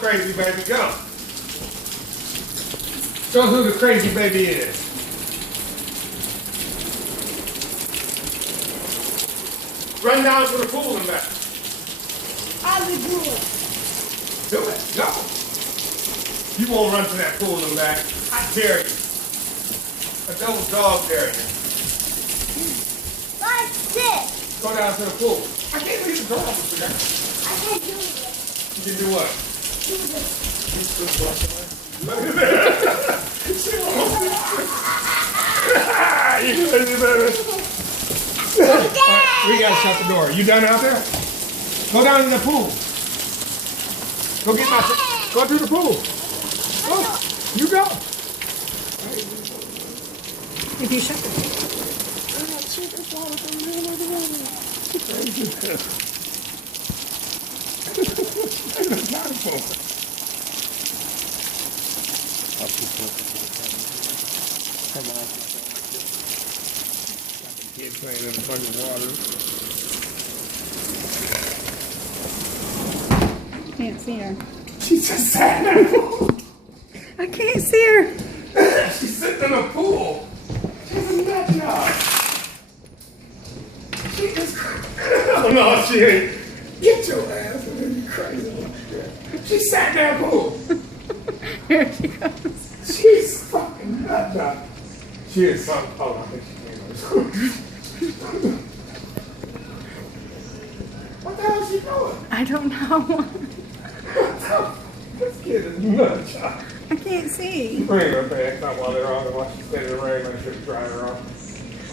crazy baby, go. Show who the crazy baby is. Run down to the pool and back. I will do it. Do it, go. You won't run to that pool and back. I dare you. A double dog dare you. Like this. Go down to the pool. I can't leave the door open for that. I can do it. You can do what? Do this. Look at that. You crazy baby. We gotta shut the door. You done out there? Go down in the pool. Go get my. Go to the pool. Go. You go. If you shut the door. Kids playing in a fucking water. Can't see her. She just sat in the pool. I can't see her. She's sitting in a pool. She's a nut job. She is crazy. Oh no, she ain't. Get your ass in there, you crazy. She sat in that pool. Here she goes. She's fucking nut job. She is something. Hold on, I think she came. What the hell is she doing? I don't know. This kid is nut job. I can't see. Bring her back, not while they're on, and watch her stay in the rain, make sure to dry her off.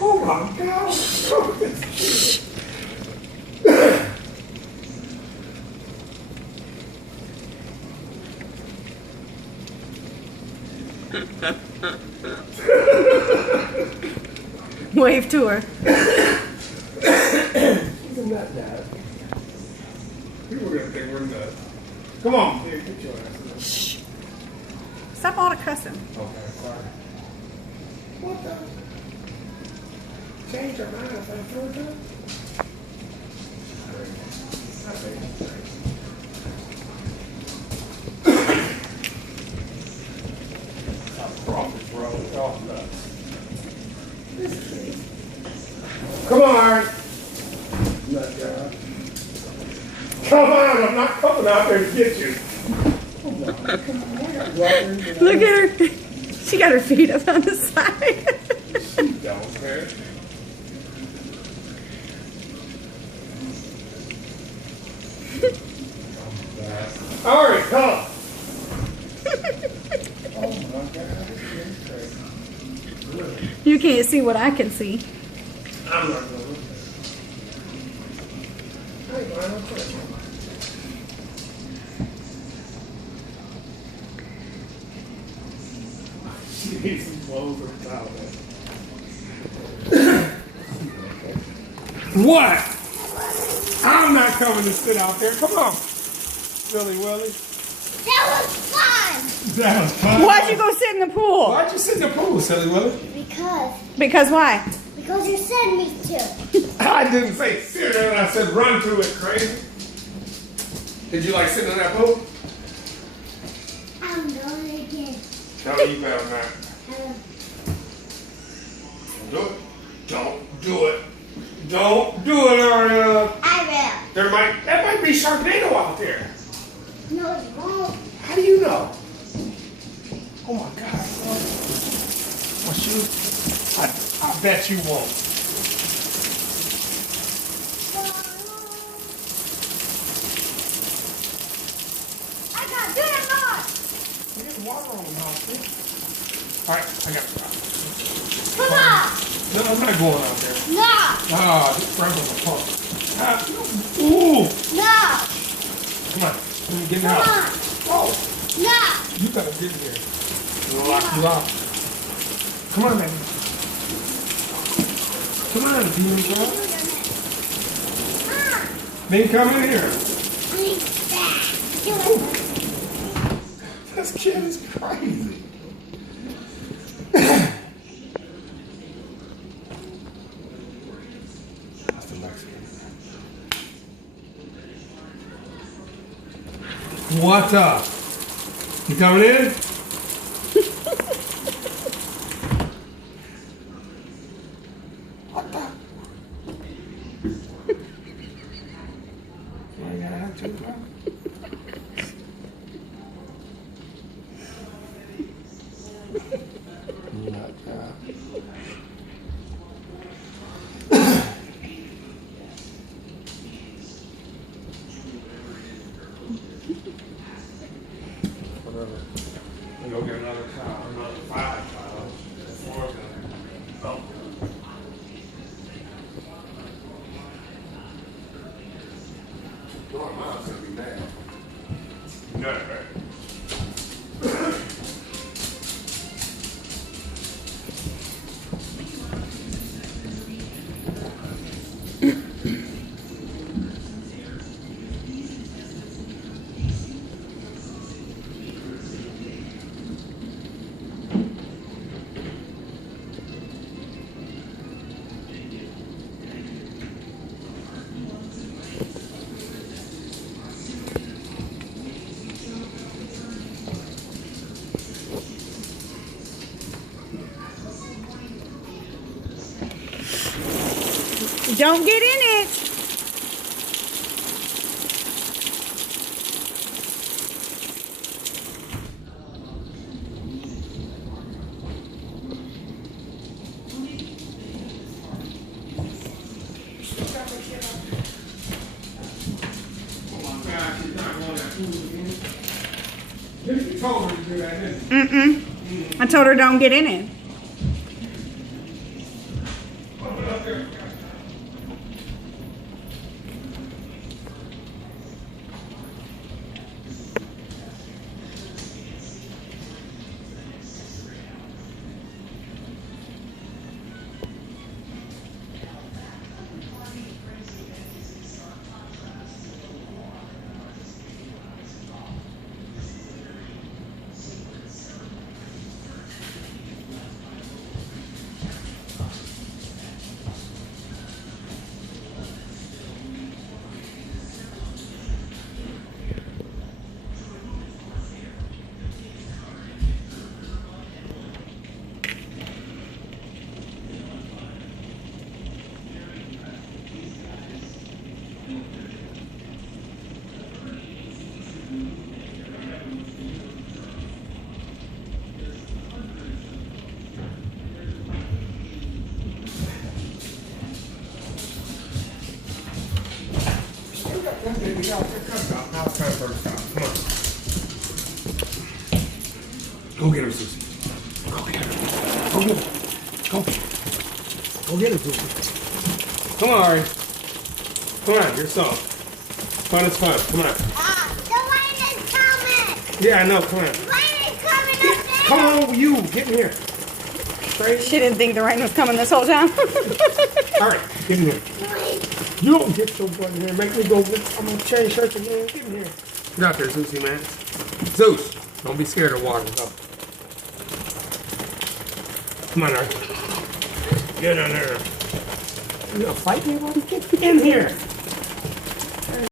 Oh my gosh! Oh, this kid. Wave to her. She's a nut dad. People are gonna think we're nuts. Come on, here, get your ass in there. Shh. Stop all the cussing. Okay, sorry. What the? Change your mind if I throw it up? I think it's crazy. I'm crawfish rolling off nuts. Come on, Art. Nut job. Come on, I'm not coming out there to get you. Come on, come on. Look at her. She got her feet up on the side. She don't, man. All right, come. Oh my God, this is crazy. Really? You can't see what I can see. I'm not going to look at it. Hey, man, I'm crazy. She needs some clothes or towel. What? I'm not coming to sit out there. Come on. Silly Willie. That was fun. That was fun. Why'd you go sit in the pool? Why'd you sit in the pool, Silly Willie? Because why? Because you said me to. I didn't say sit there, I said run to it, crazy. Did you like sitting in that pool? I'm doing it again. No, you better not. Do it. Don't do it. Don't do it, Aria. I That might be Sharknado out there. will. No, it won't. How do you know? Oh my God. What you? I bet you won't. I got dynamite. There's water on the house, too. All right, I got it. Come on. No, I'm not going out there. No. Ah, this friend was a pump. Ooh. No. Come on. Let me get Come out. on. Oh, No. you gotta get in here. We'll lock you out. Come on, baby. Come on, demon girl. Then come in here. This kid is crazy. That's the Mexican. What up? You coming in? What the? I got out too, bro. Go get another towel, another 5 towels. The floor's gonna bump. Your mom's gonna be mad. You know that, right? Don't get in it. You told her to do that, didn't you? I told her don't get in it. Open up there. Go get her, Susie. Go get her. Go get her. Go. Go get her, Susie. Come on, Ari. Come on, you're soft. Fun is fun. Come on. The rain is coming. Yeah, I know. Come on. The rain is coming up there. Come on, you. Get in here. Crazy. She didn't think the rain was coming this whole time. All right, get in here. You don't get your butt in here. Make me go. I'm gonna change shirts again. Get in here. Get out there, Susie, man. Zeus, don't be scared of water. Go. Come on, Art. Get in there. You gonna fight me, buddy? Get in here.